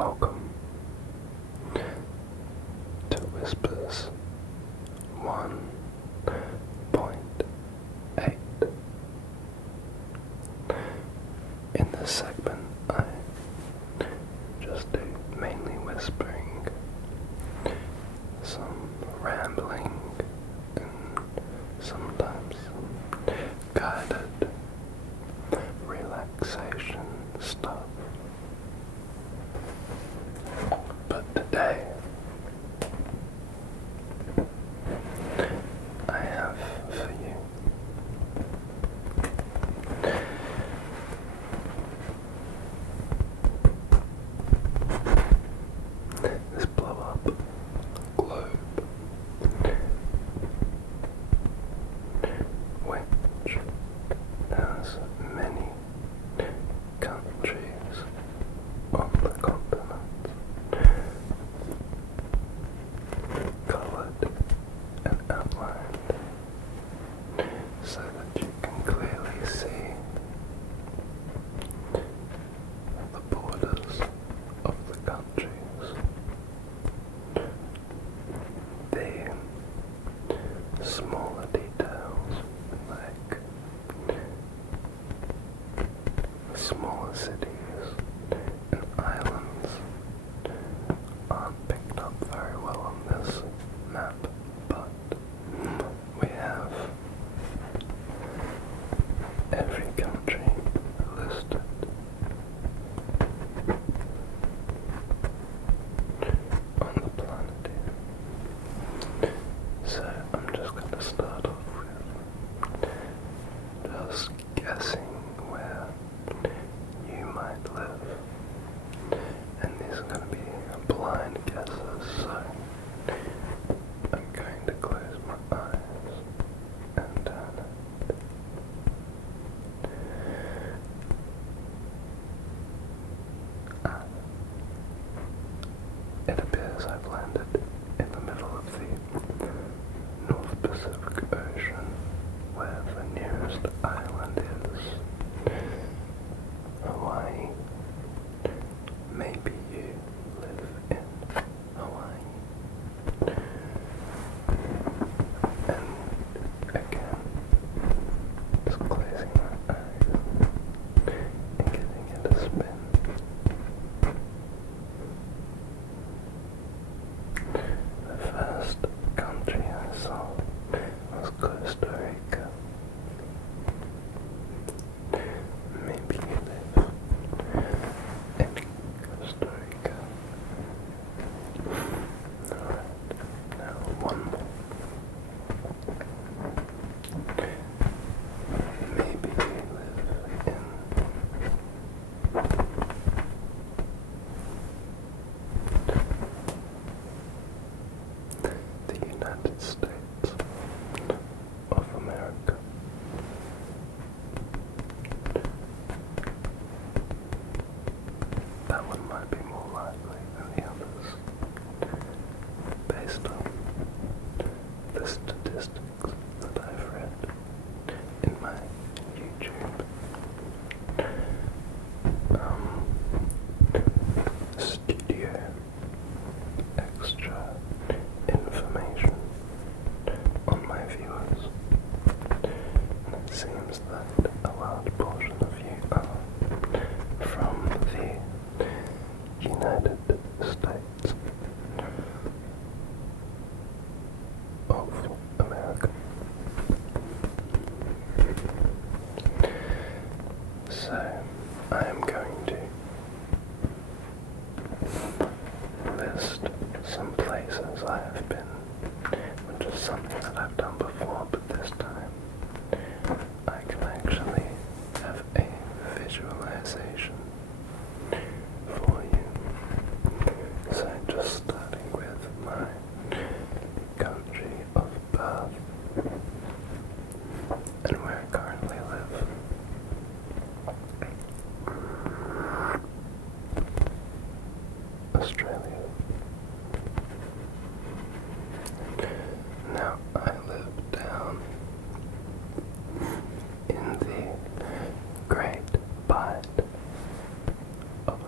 welcome to Whispers 1.8. In this segment, I just do mainly whispering, some rambling, and sometimes guided relaxation stuff. But today, I have for you this blow-up globe, which has many countries on the continent, coloured and outlined so that you can clearly see the borders of the countries. The smaller details, like smaller cities and islands, aren't picked up very well on this map, but we have every country listed on the planet here. So I'm just going to start off with just guessing where you might live, and these are going to be blind guesses, so I'm going to close my eyes and turn it. It appears I've landed in the middle of the North Pacific Ocean, where the nearest island is Hawaii. Maybe you live in Hawaii. And again, just closing my eyes and giving it a spin. The first country I saw was Costa Rica. Maybe you live in Costa Rica. Alright, now one more. Maybe you live in the United States of America. That one might be more likely than the others, based on the statistics that I've read in my YouTube studio extra information on my viewers. And it seems that a large portion of you are from the United States of America. So I am going to list some places I have been, which is something that I've done before, but this time I can actually have a visualization for you. So just starting with my country of birth and where I currently live. Australia. Now I live down in the Great Bight of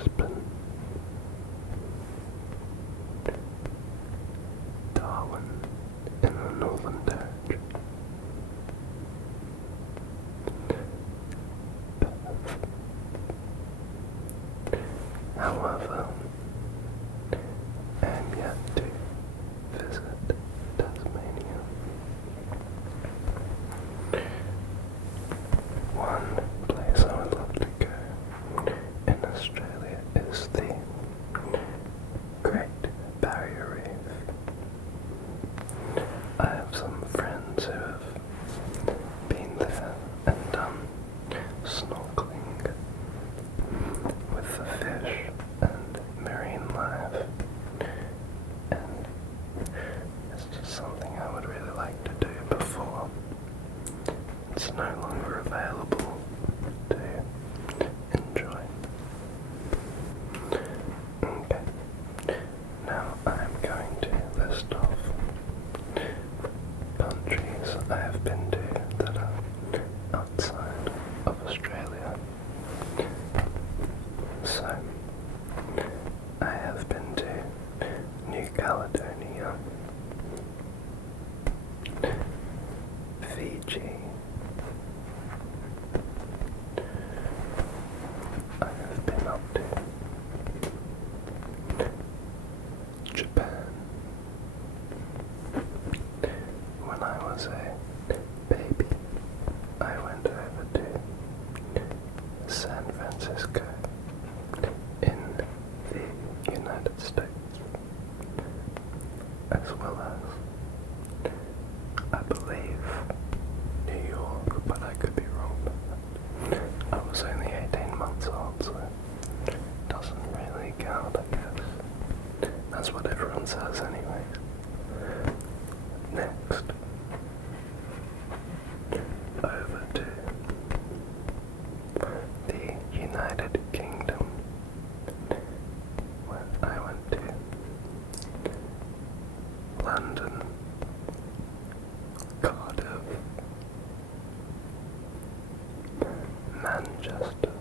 Brisbane, Darwin in the Northern Territory, Perth. However, I am yet to visit Tasmania. One place I would love to go in Australia is the Great Barrier Reef. I have some friends who have been there and done snorkeling with the fish and marine life, and it's just something I would really like to do before it's no longer available to enjoy. Okay, now I'm going to list off countries I have been to that are outside of Australia. So, I have been to New Caledonia, Fiji, I have been up to Japan. When I was a baby, I went over to San Francisco in the United States, as well as, I believe, New York, but I could be wrong. I was only 18 months old, so it doesn't really count, I guess. That's what everyone says anyway. Next, over to the United Kingdom, where I went to London, Cardiff, Manchester,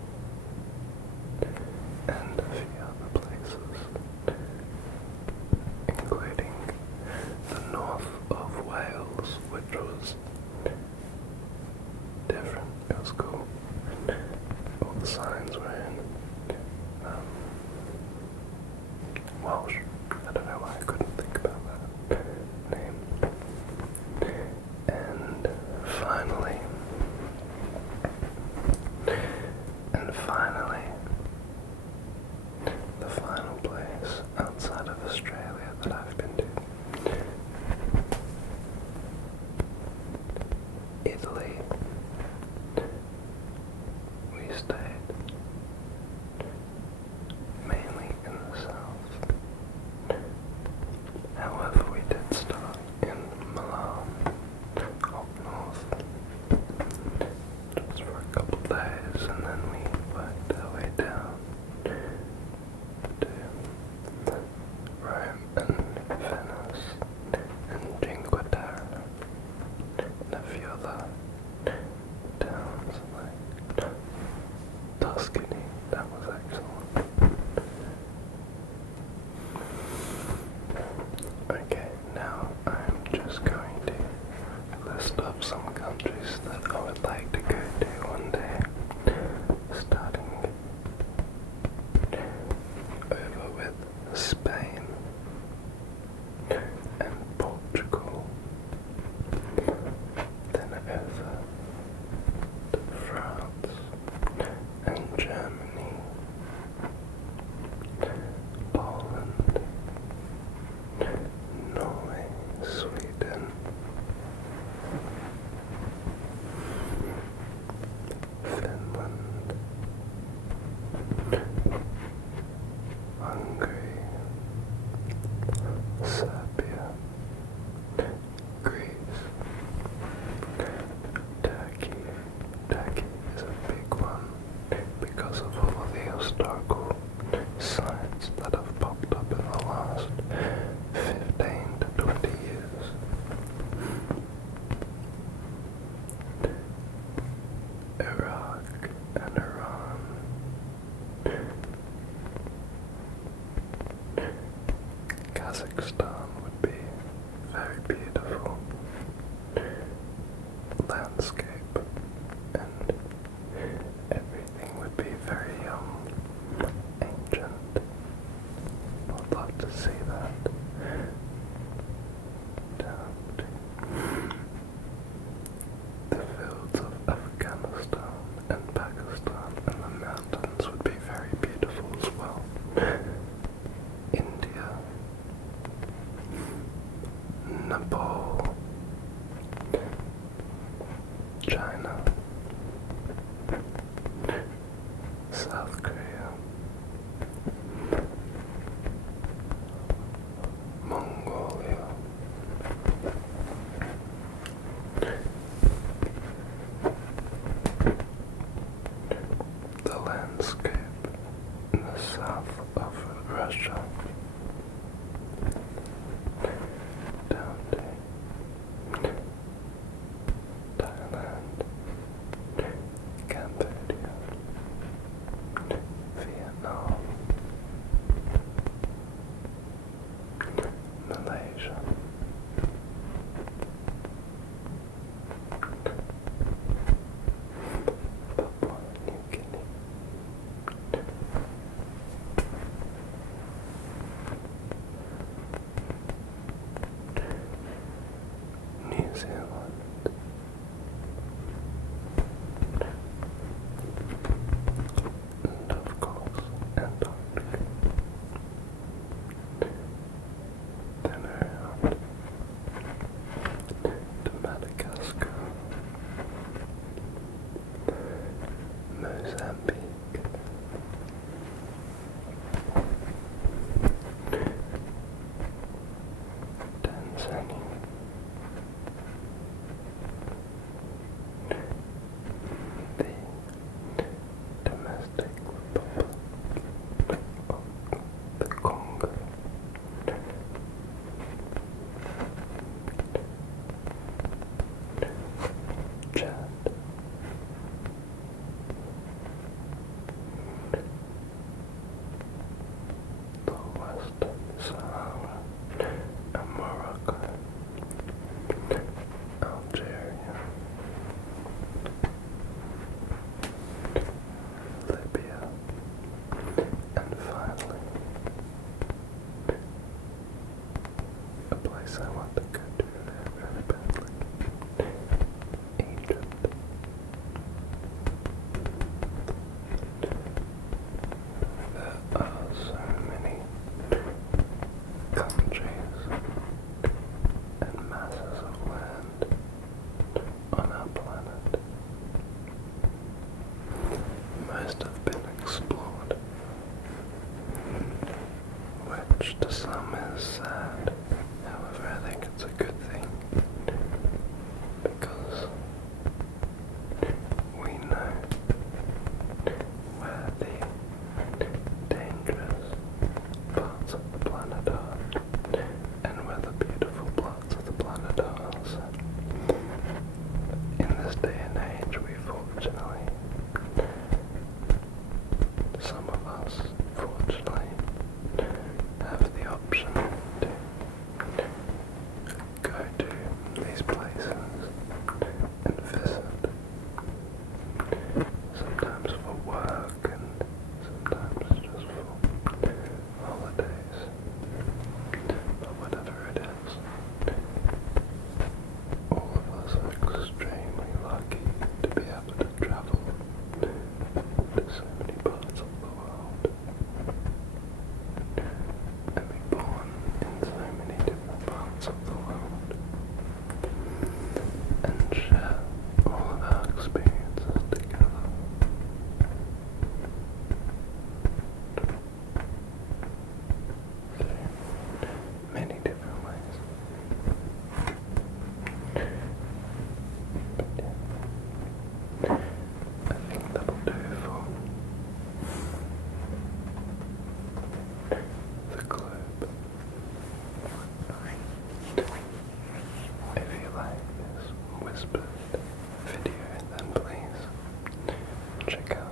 and a few other places, including the north of Wales, which was different. It was cool. All the signs were in Welsh. I don't know why I couldn't think about that name. And finally, the final place outside of Australia that I've been to, Italy. We stayed mainly in the south. However, we did start in Milan, up north, just for a couple days, and then we worked our way down to Rome and Venice and Cinque Terre and a few other towns like Tuscany. That was excellent. Okay, now I'm just going to list up some countries that I would like to go to one day, starting over with Spain and Portugal, then over to France and Germany, Poland, Norway, Sweden, Kazakhstan would be very beautiful landscape, and everything would be very ancient. I'd love to see that. Down to the fields of Afghanistan and Pakistan, and the mountains would be very beautiful as well. India, Nepal, China, South Korea, Mongolia, the landscape in the south of Russia, down to Thailand, Cambodia, Vietnam, Malaysia, Papua New Guinea, New Zealand, and of course Antarctica. Then around to Madagascar, Mozambique, Tanzania, the Domestic Republic of the Congo, Chad, the Western Sahara, and Morocco, Algeria, Libya, and finally, a place I want to go to very badly, Egypt. There are so many countries and masses of land on our planet. Most have been explored, which to some is sad. However, I think it's a good thing, because we know where the dangerous parts of the planet are, and where the beautiful parts of the planet are. So, in this day and age, we fortunately, some of us fortunately, have the option to go to these places and visit, sometimes for work and sometimes just for holidays, but whatever it is, all of us are extremely lucky to be able to travel to so many parts of the world and be born in so many different parts of the world and share all of our experiences together. Through many different ways. But yeah, I think that'll do for the globe. If you like this whispered video, then please check out